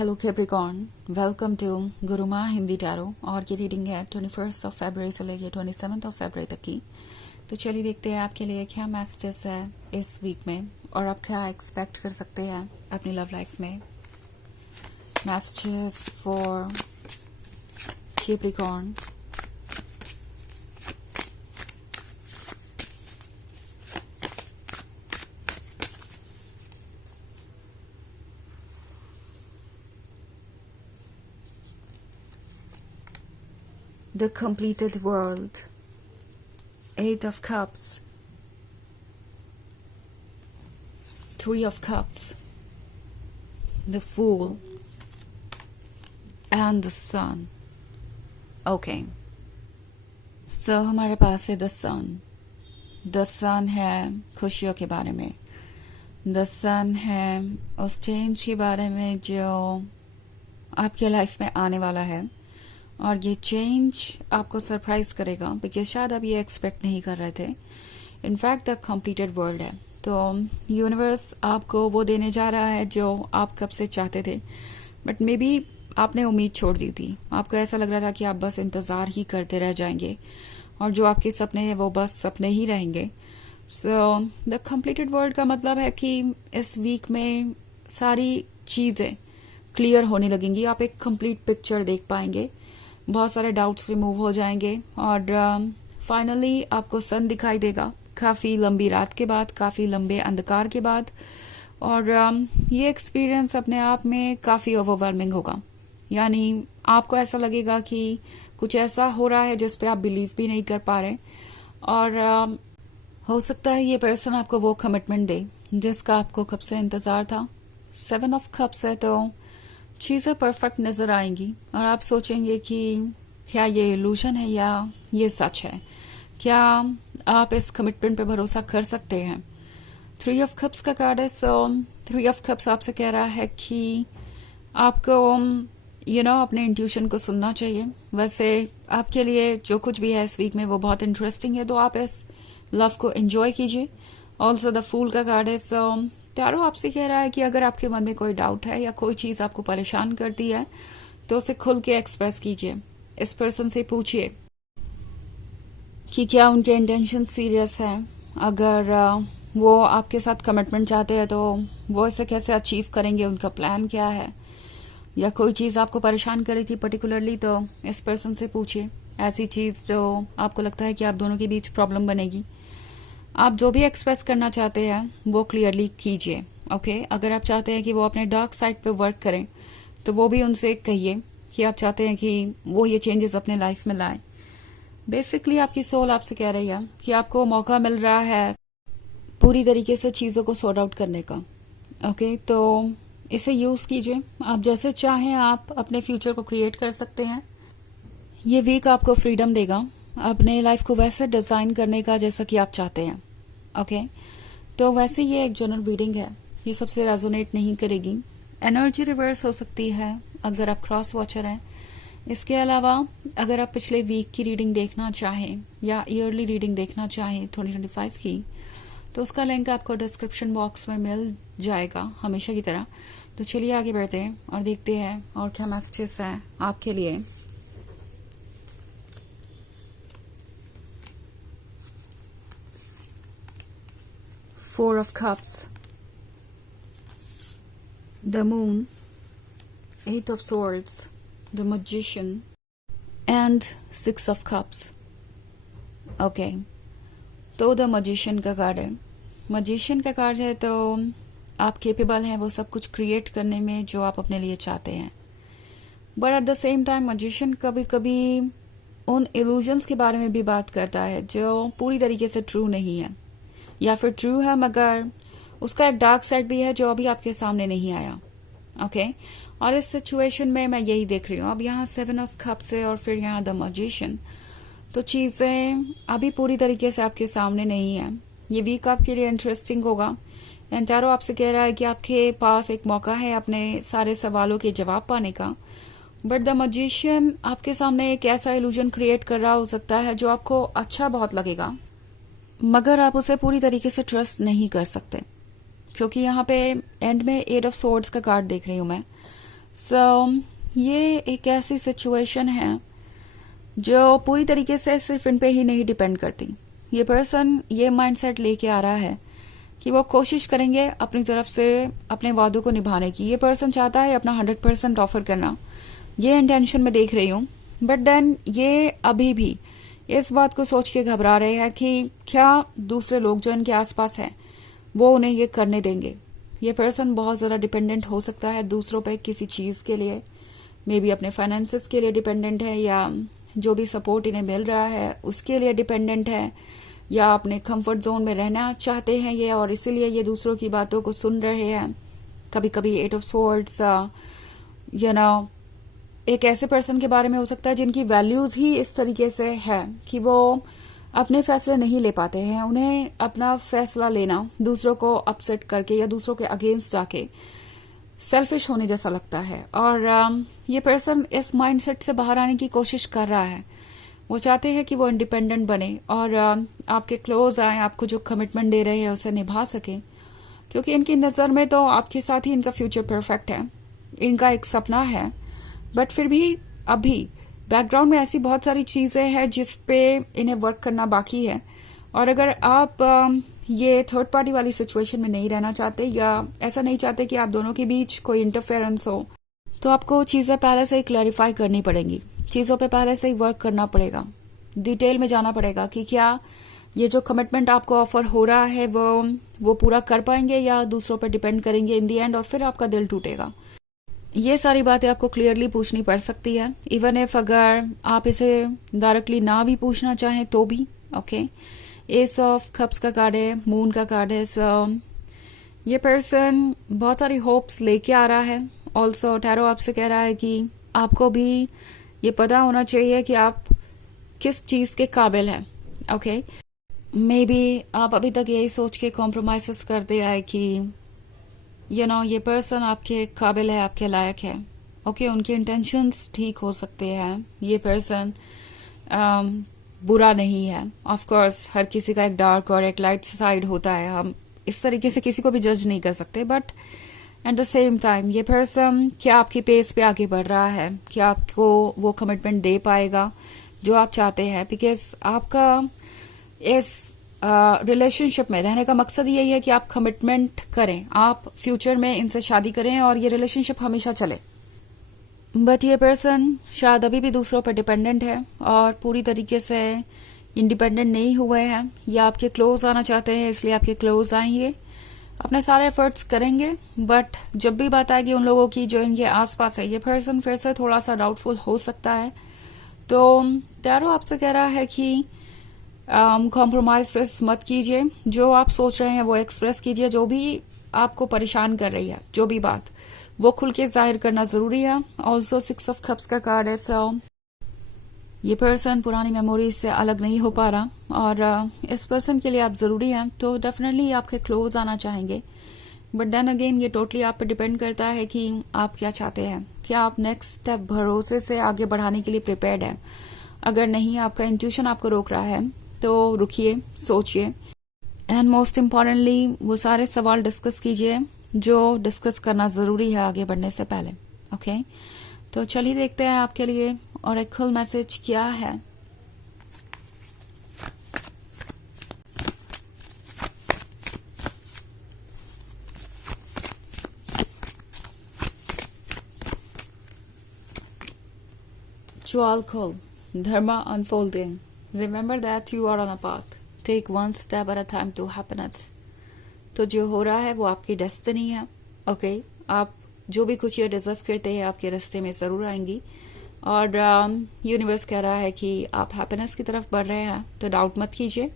Hello Capricorn, welcome to Gurumaa Hindi tarot. और की reading है 21 फरवरी से लेकर 27 फरवरी तक की। तो चलिए देखते हैं आपके लिए क्या मैसेजेस है इस वीक में और आप क्या एक्सपेक्ट कर सकते हैं अपनी लव लाइफ में। Messages for Capricorn. The completed world, 8 of cups, 3 of cups, the fool and the sun. Okay, so हमारे पास है the sun. The sun है खुशियों के बारे में, the sun है उस चेंज के बारे में जो आपके लाइफ में आने वाला है और ये चेंज आपको सरप्राइज करेगा बिकॉज शायद आप ये एक्सपेक्ट नहीं कर रहे थे। इनफैक्ट द कंप्लीटेड वर्ल्ड है, तो यूनिवर्स आपको वो देने जा रहा है जो आप कब से चाहते थे, बट मे बी आपने उम्मीद छोड़ दी थी। आपको ऐसा लग रहा था कि आप बस इंतजार ही करते रह जाएंगे और जो आपके सपने हैं वो बस सपने ही रहेंगे। सो द कंप्लीटेड वर्ल्ड का मतलब है कि इस वीक में सारी चीजें क्लियर होने लगेंगी। आप एक कंप्लीट पिक्चर देख पाएंगे, बहुत सारे डाउट्स रिमूव हो जाएंगे और फाइनली आपको सन दिखाई देगा काफी लंबी रात के बाद, काफी लंबे अंधकार के बाद। और ये एक्सपीरियंस अपने आप में काफी ओवरवेलमिंग होगा, यानी आपको ऐसा लगेगा कि कुछ ऐसा हो रहा है जिस पे आप बिलीव भी नहीं कर पा रहे और हो सकता है ये पर्सन आपको वो कमिटमेंट दे जिसका आपको कब से इंतजार था। 7 ऑफ कप्स है तो चीजें परफेक्ट नजर आएंगी और आप सोचेंगे कि क्या ये इल्यूजन है या ये सच है, क्या आप इस कमिटमेंट पे भरोसा कर सकते हैं। 3 ऑफ कप्स का कार्ड है, सो 3 ऑफ कप्स आपसे कह रहा है कि आपको अपने इंट्यूशन को सुनना चाहिए। वैसे आपके लिए जो कुछ भी है इस वीक में वो बहुत इंटरेस्टिंग है, तो आप इस लव को एंजॉय कीजिए। ऑल्सो द फूल का कार्ड है, सो टैरो आपसे कह रहा है कि अगर आपके मन में कोई डाउट है या कोई चीज आपको परेशान करती है तो उसे खुल के एक्सप्रेस कीजिए। इस पर्सन से पूछिए कि क्या उनके इंटेंशन सीरियस है। अगर वो आपके साथ कमिटमेंट चाहते हैं तो वो इसे कैसे अचीव करेंगे, उनका प्लान क्या है। या कोई चीज आपको परेशान करी थी पर्टिकुलरली तो इस पर्सन से पूछिए ऐसी चीज जो आपको लगता है कि आप दोनों के बीच प्रॉब्लम बनेगी। आप जो भी एक्सप्रेस करना चाहते हैं वो क्लियरली कीजिए। ओके, अगर आप चाहते हैं कि वो अपने डार्क साइड पे वर्क करें तो वो भी उनसे कहिए कि आप चाहते हैं कि वो ये चेंजेस अपने लाइफ में लाए। बेसिकली आपकी सोल आपसे कह रही है कि आपको मौका मिल रहा है पूरी तरीके से चीजों को सॉर्ट आउट करने का। ओके, तो इसे यूज कीजिए। आप जैसे चाहें आप अपने फ्यूचर को क्रिएट कर सकते हैं। ये वीक आपको फ्रीडम देगा अपने लाइफ को वैसे डिजाइन करने का जैसा कि आप चाहते हैं। ओके, तो वैसे ये एक जनरल रीडिंग है, ये सबसे रेजोनेट नहीं करेगी। एनर्जी रिवर्स हो सकती है अगर आप क्रॉस वॉचर हैं। इसके अलावा अगर आप पिछले वीक की रीडिंग देखना चाहें या ईयरली रीडिंग देखना चाहें 2025 की, तो उसका लिंक आपको डिस्क्रिप्शन बॉक्स में मिल जाएगा हमेशा की तरह। तो चलिए आगे बढ़ते हैं और देखते हैं और क्या मैसेजेस हैं आपके लिए। Four of Cups, the Moon, 8 of Swords, the Magician, and 6 of Cups. Okay, तो द मजिशियन का कार्ड है। मजिशियन का कार्ड है तो आप केपेबल हैं वो सब कुछ क्रिएट करने में जो आप अपने लिए चाहते हैं, but at the same time magician कभी कभी उन इल्यूजन्स के बारे में भी बात करता है जो पूरी तरीके से ट्रू नहीं है या फिर ट्रू है मगर उसका एक डार्क साइड भी है जो अभी आपके सामने नहीं आया। ओके, और इस सिचुएशन में मैं यही देख रही हूँ। अब यहाँ 7 ऑफ कप्स है और फिर यहाँ द मैजिशियन, तो चीजें अभी पूरी तरीके से आपके सामने नहीं है। ये वीक आपके लिए इंटरेस्टिंग होगा। टैरो आपसे कह रहा है कि आपके पास एक मौका है अपने सारे सवालों के जवाब पाने का, बट द मैजिशियन आपके सामने एक ऐसा इल्यूजन क्रिएट कर रहा हो सकता है जो आपको अच्छा बहुत लगेगा मगर आप उसे पूरी तरीके से ट्रस्ट नहीं कर सकते, क्योंकि यहाँ पे एंड में 8 ऑफ सोर्ड्स का कार्ड देख रही हूं मैं। ये एक ऐसी सिचुएशन है जो पूरी तरीके से सिर्फ इन पे ही नहीं डिपेंड करती। ये पर्सन ये माइंडसेट लेके आ रहा है कि वो कोशिश करेंगे अपनी तरफ से अपने वादों को निभाने की। ये पर्सन चाहता है अपना 100% ऑफर करना, ये इंटेंशन में देख रही हूँ। बट देन ये अभी भी इस बात को सोच के घबरा रहे हैं कि क्या दूसरे लोग जो इनके आसपास हैं वो उन्हें ये करने देंगे। ये पर्सन बहुत ज्यादा डिपेंडेंट हो सकता है दूसरों पे किसी चीज के लिए, मे बी अपने फाइनेंसेस के लिए डिपेंडेंट है, या जो भी सपोर्ट इन्हें मिल रहा है उसके लिए डिपेंडेंट है, या अपने कंफर्ट जोन में रहना चाहते हैं ये, और इसीलिए ये दूसरों की बातों को सुन रहे हैं। कभी कभी 8 ऑफ स्वॉर्ड्स एक ऐसे पर्सन के बारे में हो सकता है जिनकी वैल्यूज ही इस तरीके से है कि वो अपने फैसले नहीं ले पाते हैं। उन्हें अपना फैसला लेना दूसरों को अपसेट करके या दूसरों के अगेंस्ट जाके सेल्फिश होने जैसा लगता है। और ये पर्सन इस माइंडसेट से बाहर आने की कोशिश कर रहा है। वो चाहते हैं कि वो इंडिपेंडेंट बने और आपके क्लोज आए, आपको जो कमिटमेंट दे रहे हैं उसे निभा सके, क्योंकि इनकी नजर में तो आपके साथ ही इनका फ्यूचर परफेक्ट है, इनका एक सपना है। बट फिर भी अभी बैकग्राउंड में ऐसी बहुत सारी चीजें हैं जिस पे इन्हें वर्क करना बाकी है। और अगर आप ये थर्ड पार्टी वाली सिचुएशन में नहीं रहना चाहते, या ऐसा नहीं चाहते कि आप दोनों के बीच कोई इंटरफेरेंस हो, तो आपको चीजें पहले से ही क्लैरिफाई करनी पड़ेंगी। चीजों पे पहले से ही वर्क करना पड़ेगा, डिटेल में जाना पड़ेगा कि क्या ये जो कमिटमेंट आपको ऑफर हो रहा है वो पूरा कर पाएंगे या दूसरों पर डिपेंड करेंगे इन दी एंड, और फिर आपका दिल टूटेगा। ये सारी बातें आपको क्लियरली पूछनी पड़ सकती है, इवन इफ अगर आप इसे डायरेक्टली ना भी पूछना चाहें तो भी। ओके, एस ऑफ कप्स का कार्ड है, मून का कार्ड है। सो ये पर्सन बहुत सारी होप्स लेके आ रहा है। ऑल्सो टैरो आपसे कह रहा है कि आपको भी ये पता होना चाहिए कि आप किस चीज के काबिल हैं। ओके, मे बी आप अभी तक यही सोच के कॉम्प्रोमाइज करते आए कि ये पर्सन आपके काबिल है, आपके लायक है। ओके, उनके इंटेंशंस ठीक हो सकते हैं, ये पर्सन बुरा नहीं है। ऑफ कोर्स हर किसी का एक डार्क और एक लाइट साइड होता है, हम इस तरीके से किसी को भी जज नहीं कर सकते। But at the same time ये पर्सन क्या आपकी पेस पे आगे बढ़ रहा है, क्या आपको वो कमिटमेंट दे पाएगा जो आप चाहते हैं। बिकॉज आपका इस रिलेशनशिप में रहने का मकसद यही है कि आप कमिटमेंट करें, आप फ्यूचर में इनसे शादी करें और ये रिलेशनशिप हमेशा चले। बट ये पर्सन शायद अभी भी दूसरों पर डिपेंडेंट है और पूरी तरीके से इंडिपेंडेंट नहीं हुए हैं, या आपके क्लोज आना चाहते हैं इसलिए आपके क्लोज आएंगे, अपने सारे एफर्ट्स करेंगे। बट जब भी बात आएगी उन लोगों की जो इनके आसपास है, ये पर्सन फिर से थोड़ा सा डाउटफुल हो सकता है। तो टैरो आपसे कह रहा है कि कॉम्प्रोमाइज मत कीजिए, जो आप सोच रहे हैं वो एक्सप्रेस कीजिए, जो भी आपको परेशान कर रही है, जो भी बात, वो खुल के जाहिर करना जरूरी है। ऑल्सो 6 ऑफ कप्स का कार्ड है। सो ये पर्सन पुरानी मेमोरीज से अलग नहीं हो पा रहा, और इस पर्सन के लिए आप जरूरी हैं, तो डेफिनेटली आपके क्लोज आना चाहेंगे। बट देन अगेन ये टोटली आप पे डिपेंड करता है कि आप क्या चाहते हैं, क्या आप नेक्स्ट स्टेप भरोसे से आगे बढ़ाने के लिए प्रिपेयर्ड है। अगर नहीं, आपका इंट्यूशन आपको रोक रहा है, तो रुकिए, सोचिए, एंड मोस्ट इम्पॉर्टेंटली वो सारे सवाल डिस्कस कीजिए जो डिस्कस करना जरूरी है आगे बढ़ने से पहले। ओके, तो चलिए देखते हैं आपके लिए ऑरेकल मैसेज क्या है। Jewel call, Dharma unfolding. Remember that you are on a path. Take one step at a time to happiness. तो जो हो रहा है वो आपकी डेस्टिनी है। ओके, आप जो भी खुशियाँ डिजर्व करते हैं आपके रास्ते में जरूर आएंगी, और यूनिवर्स कह रहा है कि आप हैप्पीनेस की तरफ बढ़ रहे हैं, तो डाउट मत कीजिए।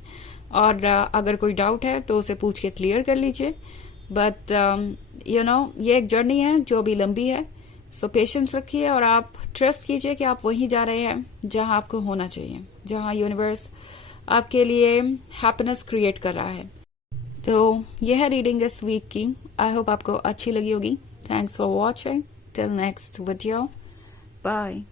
और अगर कोई डाउट है तो उसे पूछ के क्लियर कर लीजिए। बट ये एक जर्नी है जो अभी लंबी है। सो पेशेंस रखिए और आप ट्रस्ट कीजिए कि आप वहीं जा रहे हैं जहां आपको होना चाहिए, जहां यूनिवर्स आपके लिए हैप्पीनेस क्रिएट कर रहा है। तो यह है रीडिंग इस वीक की। आई होप आपको अच्छी लगी होगी। Thanks for watching. Till next video, bye.